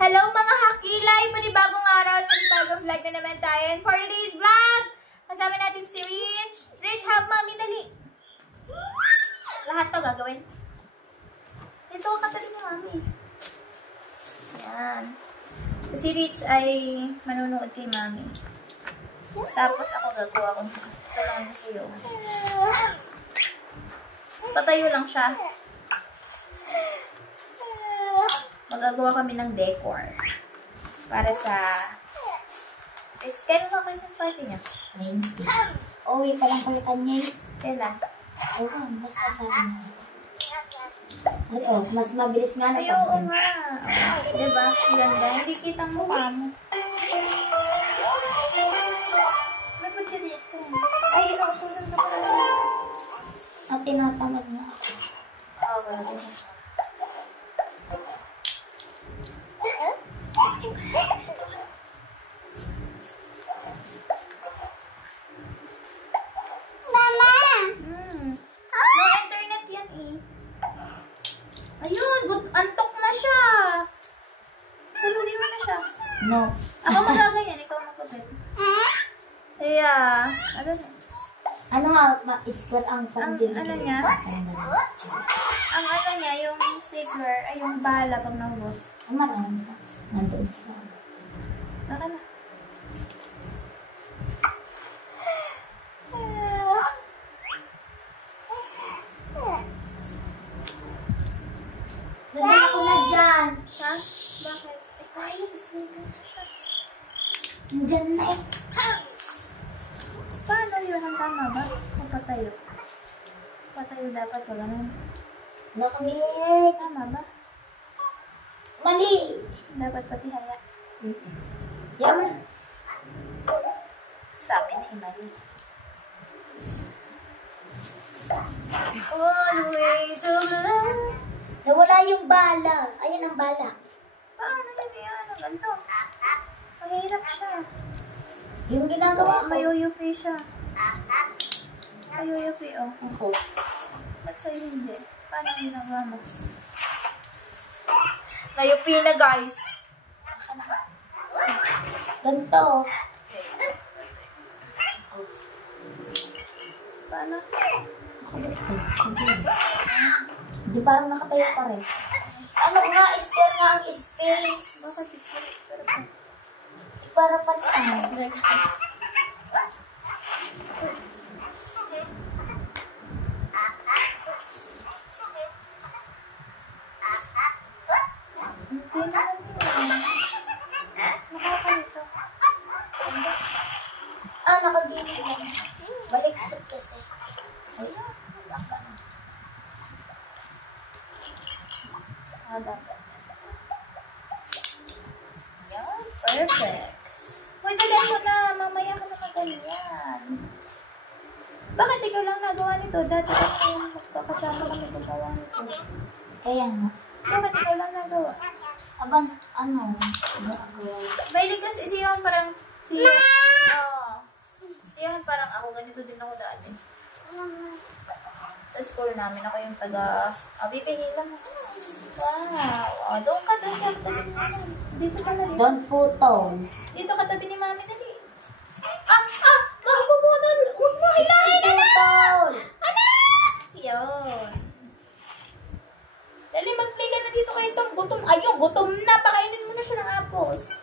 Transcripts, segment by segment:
Hello mga hakilay! Panibagong araw at panibagong vlog na naman tayo. And for today's vlog, kasama natin si Rich. Rich, help Mami, dali. Lahat to gagawin. Ito, katabi ni Mami. Yan. Si Rich ay manunood kay Mami. Tapos ako gagawa kung kailangan mo siyo. Patayo lang siya. Magagawa kami ng decor. Para sa... Kailan ba Christmas party niya? 20. Uwi pa lang palitan niya eh. Kailan? Ewan, basta sabi niya. Ay, oh, mas mabilis nga na. Ay, oo nga. Oh, diba? Ganda. Hindi kita ang mukha mo. May ba dito? Ay, inuutusan na pala. At tinatamad na ako. Oo, wala. Mama! No internet yan eh. Ayun, antok na siya. Tulungin mo na siya. No. Ako magaganyan, ikaw magkabit. Yeah. Ano na? Ano nga, square ang pandil. Ano niya? Ang ano niya, yung stapler, ay yung bala pag nahubos. Ang marami pa. Nandun sa... Baka na. Nandun ako na dyan. Ha? Bakit? Ay, stapler na siya. Nandyan na eh. Paano yun? Ang tama ba? O patayo? Patayo dapat wala nun. Nakamit. Tama ba? Mali. Dapat pati haya. Yaw na. Sabi na mali. Always of love. Nawala yung bala. Ayun ang bala. Paano na yan? Ang ganito. Mahirap siya. Yung ginagawa ko. Mayuyupi siya. Mayuyupi, oh. Ako. Ba't sa'yo hindi? Paano ang ginagawa mo? Nayupi na, guys. Ganito. Paano? Di parang nakatayo pa rin. Ano nga, square nga ang space. Bakit pero pa? Para palitan. Hindi naman yun. Nakakalito. Nakagilid lang. Baliktad kasi. Ay, dapat. Dapat. Yan, perfect. Uy, dali mo na. Mamaya ka na maganyan. Bakit ikaw lang nagawa nito? Dati ka na yung magkakasama kami gumawa nito. Kaya nga. Bakit ikaw lang nagawa? Aban, ano? Mahilig kasi siya parang... Siya parang ako. Ganito din ako dati. Sa school namin ako yung taga... Bibihila mo. Wow. Doon ka. Dito ka na rin. Don't putol. Dito ka tabi ni Mami. Dali. Mahapubunol. Huwag mo hilahin. Putol! Anak! Yun. Dali, mag-play ka na dito kayo itong gutom. Ayun, gutom na. Pakainin mo na siya ng apos.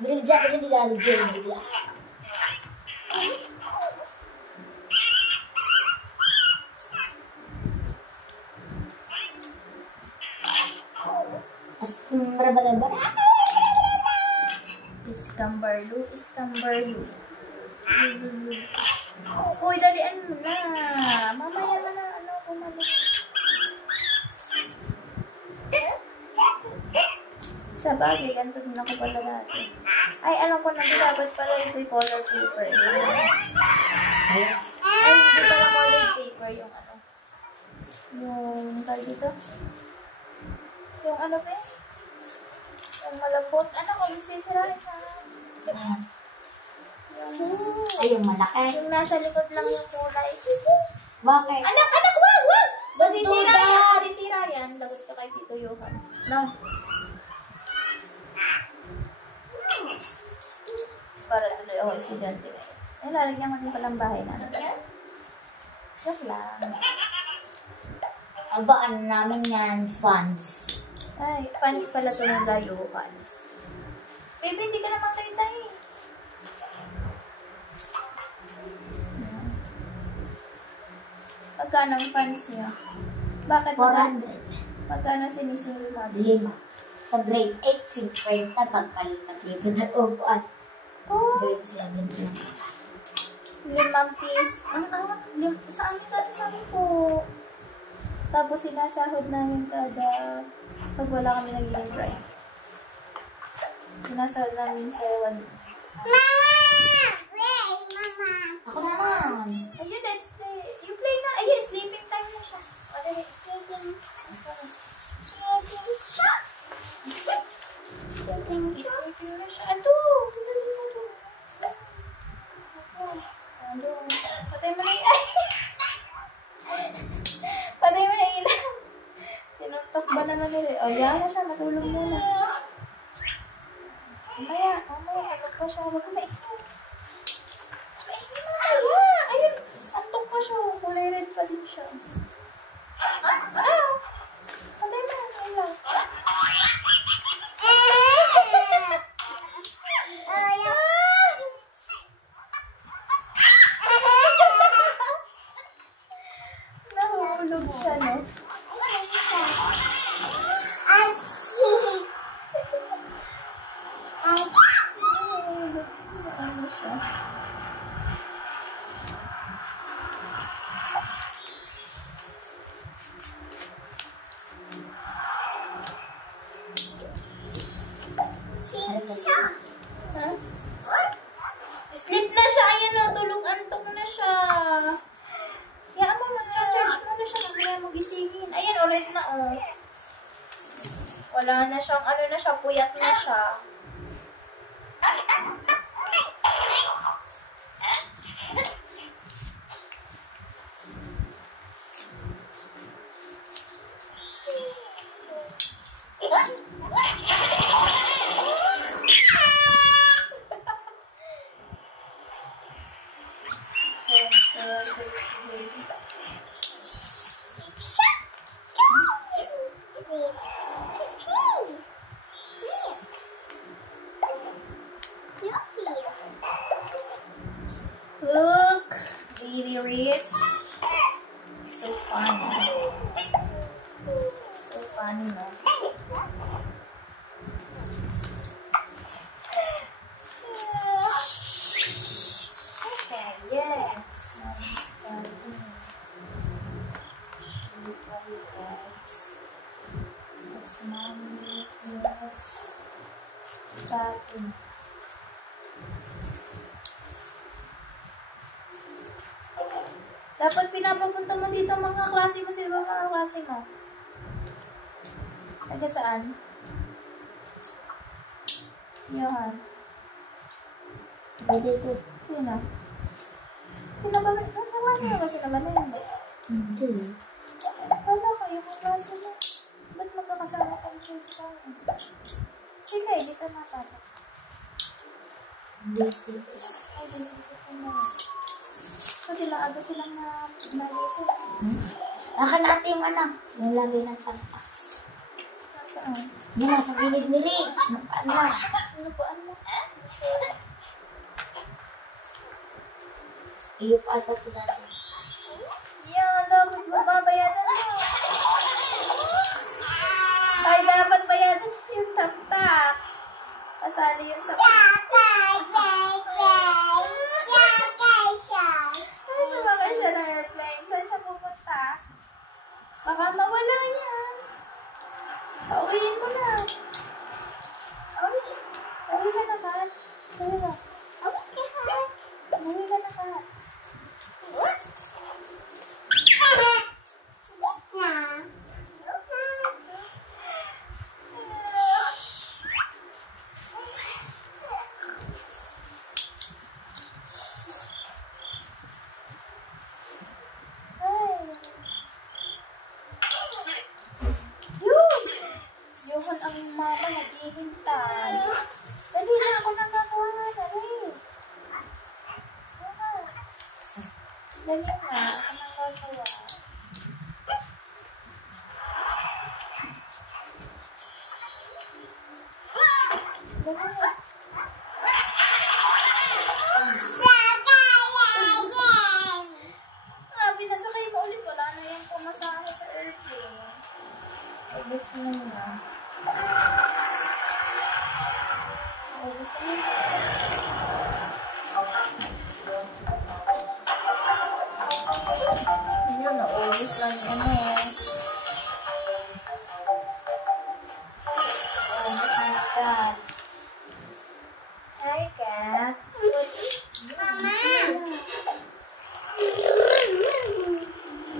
Bigla. Iskambarlu. Uy, dalian mo na. Mamaya na na, kumalik. Sa bagay, ganito din ako pala dati. Ay, alam ko na, dapat pala ito'y color paper. Ay, hindi pala color paper yung ano. Yung, tawag dito? Yung ano ba yun? Yung malambot. Ano ko, yung sisirain na. Ay, yung malaki. Yung nasa likod lang yung kulay. Bakit? Anak, wag! Masisira Duda. yan, masisira yan. Lagot ka kay Tito Johan. No. Para tuloy ako estudyante ngayon. Eh, lalagyan ko din palang bahay namin. Joke lang. Aba, ano namin yan? Funds. Ay, fans pala ito ng layukan. Baby, hindi ka naman kita eh. Magkano ang fans niya? Bakit ba? 400. Magkano sinisingil mo? 5. Sa grade 8, 50. Pagpalipat-lipat at upuan. Oh, Grade 7 lang. 5 piece. Saan ka dati sa amin po? Tapos sinasahod namin kada pag wala kami nagiging drive. Sinasahod namin sa 1. Ako naman. Ayun, let's play. You play na. Ayun, sleeping time na siya. Sleeping shot. Sleeping na siya. Ito. Ano? Patay mo na yung patay mo na yung ilaw. Tinuntok ba naman nila? O, yan na siya. Matulog muna. Mamaya. Tulog pa siya. Huwag ka maikot. Ayun. Antok pa siya. Kulay red pa din siya. Patay mo na yung ilaw. Nahulog siya, no? Ano siya? Ha? Sleep na siya. Ayan o, tulog antok na siya. Kaya mo, mag-charge mo na siya. Mamaya mo gisingin. Ayan, ulit na o. Wala na siyang, ano na siya, puyat na siya. Look, baby rich. So fun. So fun, no? Okay, yes. Nice garden. Sugar eggs. Yes, mommy. Yes. Garden. Dapat pinapapunta mo dito mga klase mo. Sino ba mga klase mo? Taga saan? Johan. Dito. Sino? Sino ba? Mga klase mo ba? Sino ba na yun? Hindi. Wala kayo mga klase mo. Ba't magkakasama kayo sa kanya? Sige, di saan napasok? This Ay, di saan na. Kasi lang aga silang na-reset. Akan natin yung ano. Yung lagay ng tampak. Saan? Yan, nasa gilid ni Rich. Ano? Ano po? Ano? Iyo pa ata ito natin. Yan, dapat mababayadan mo. Ay, dapat bayadan yung tamtak. Pasali yung sa ay, sumakay siya ng airplane. Saan siya pupunta? Baka mawala yan. Pauwiin mo na. Pauwi ka na, Kat. Pauwi ka. Pauwi ka na, Kat. Dali nga. Ako nang gagawa. Dali nga. Pinasakay mo ulit. Wala na yung pumasahe sa airplane. Ubus mo na. Ubus mo na. Yun, naubos lang yung Ubus na yung cat. Hi, cat. Mama!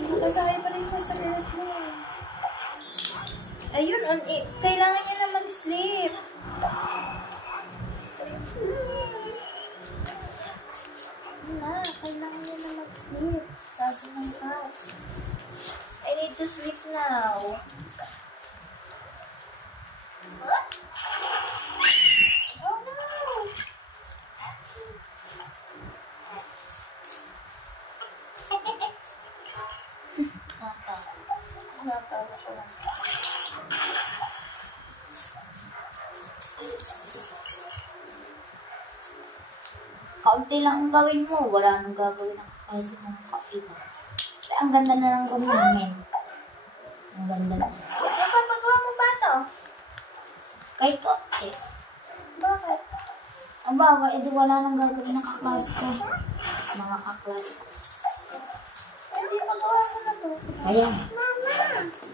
Nakasakay pa rin siya sa airplane. Ayun, kailangan niya na mag-sleep. Kailangan niya na mag-sleep. Sabi ng cat. I need to sleep now. Oh no! Natawa siya lang. Kaunti lang ang gawin mo. Wala nang gagawin ang kakaisin ng kaiba. Ang ganda na ng gumamit. Ang ganda na. Napapagawa mo ba ito? Kahit ko, eh. Bakit? Ang bawa, edi wala nang gagawin ng kaklase ko. Mga kaklase ko. Hindi, magawa mo na to. Kaya,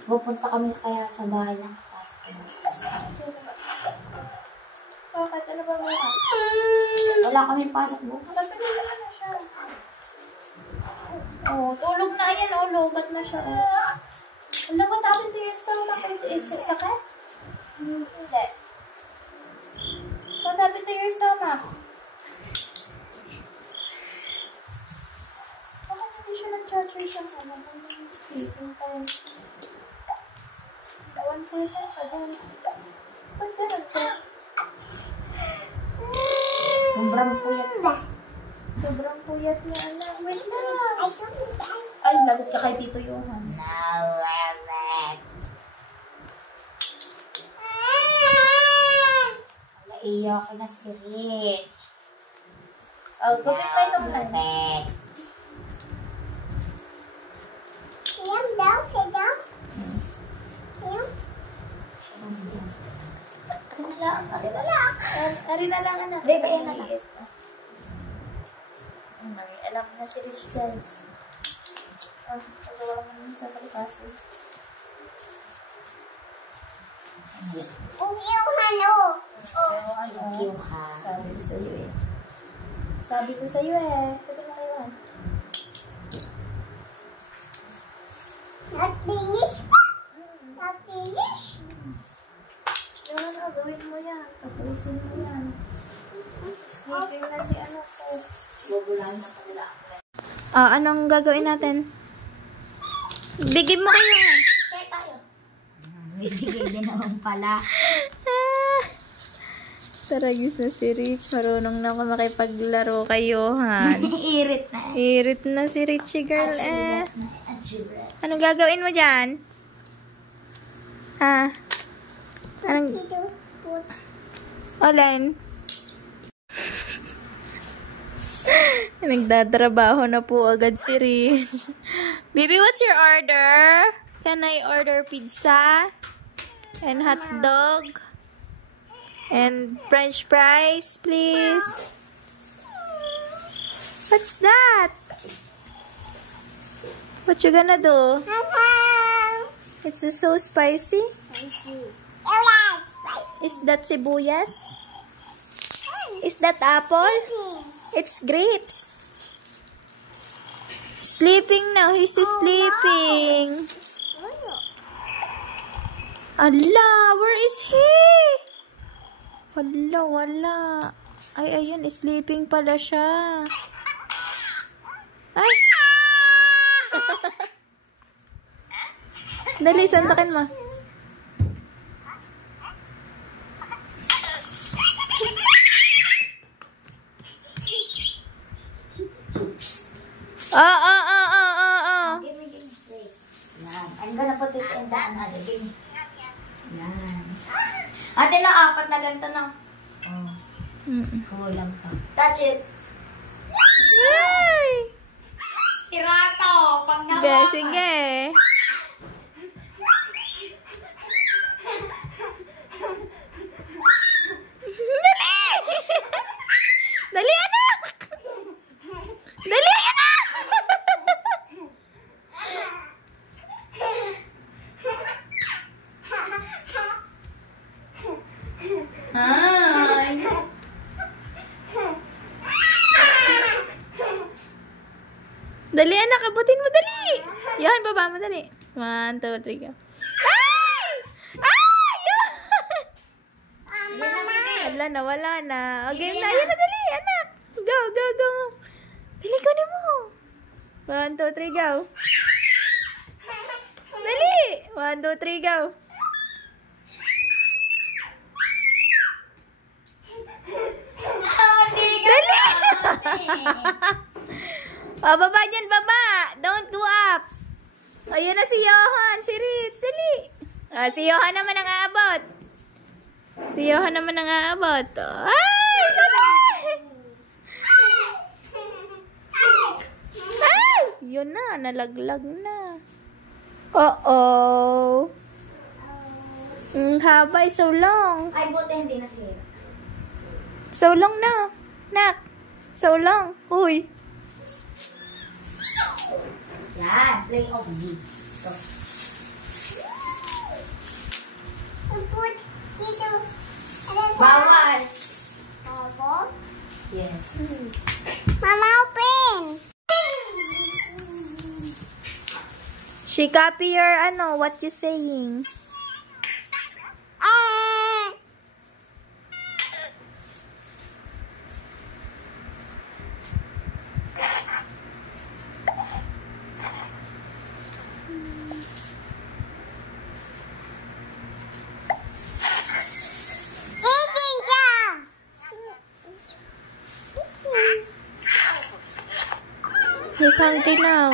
pupunta kami kaya sa bahay ng kaklase ko. Bakit? Ano ba mga? Wala kami pasok bukas. Malapit na siya. Oh, tulog na yan. Oh, lobat na siya. Oh. Ano ba tawag to your stomach? Sakit? Hindi. What happened to your stomach? Bakit hindi siya nag-charger siya? Ano ba yung sleeping time? 1% pa din. Ba't ganun to? Sobrang puyat na. Sobrang puyat niya, anak. Wait na. Ay, lagot ka kay Tito Johan. Naiyak na si Rich. Oh, gawin pa ito muna. Yan daw, kaya daw. Ari na lang, anak. Di ba yan, anak? May alam na si Rich, guys. Oh, pagawa mo nun sa kalikasin. Thank you, ha. Sabi ko sa'yo eh. Sabi ko sa'yo eh. Sabi na kayo. Not finished pa? Not finished? Yan, gawin mo yan. Tapusin mo yan. Sleeping na si ano ko. Bubulan na kanila. Anong gagawin natin? Bigyan mo kayo. Share tayo. Bibigay din naman pala. Tara, use na si Rich. Marunong na ako makipaglaro kayo, Han. Irit na. Irit na si Richie girl eh. Achievement. Anong gagawin mo dyan? Ha? Anong... Alin? Nagdatrabaho na po agad si Rich. Baby, what's your order? Can I order pizza? And hot dog? And french fries, please? What's that? What you gonna do? It's so spicy. Is that sibuyas? Is that apple? It's grapes. Sleeping now. He's sleeping. Allah, where is he? Wala, wala. Ay, ayan, sleeping pala siya. Ay! Dali, sandakin mo. Give me. Wait. Yan. I'm gonna put it in the another. Give me. Yan. Ate na, 4 na ganito na. Oh. Kulang pa. Touch it. Ay! Sirato. Pag nawa Be, ka. sige. Dali! Dali, anak! Dali, anak! Ay. Dali, anak. Abutin mo, dali. Yan, baba mo, dali. 1, 2, 3, go. Ay! Ay! Yan! Wala na, wala na. Okay na. Yan na, dali, anak. Go, go, go. Dali, kunin mo. 1, 2, 3, go. Dali. 1, 2, 3, go. Dali! Oh, baba dyan, baba. Don't go up. Ayun na si Johan. Si Ritz, dali. Ah, si Johan naman ang aabot. Si Johan naman ang aabot. Ay! Dali! Ay! Yun na, nalaglag na. Uh-oh. Ang haba, so long. Ay, buti hindi na sila. So long na. Nak. So long. Uy. Yan, play only. So. Bawal. Yes. Mama, open! She copy your what you saying. He's hungry now.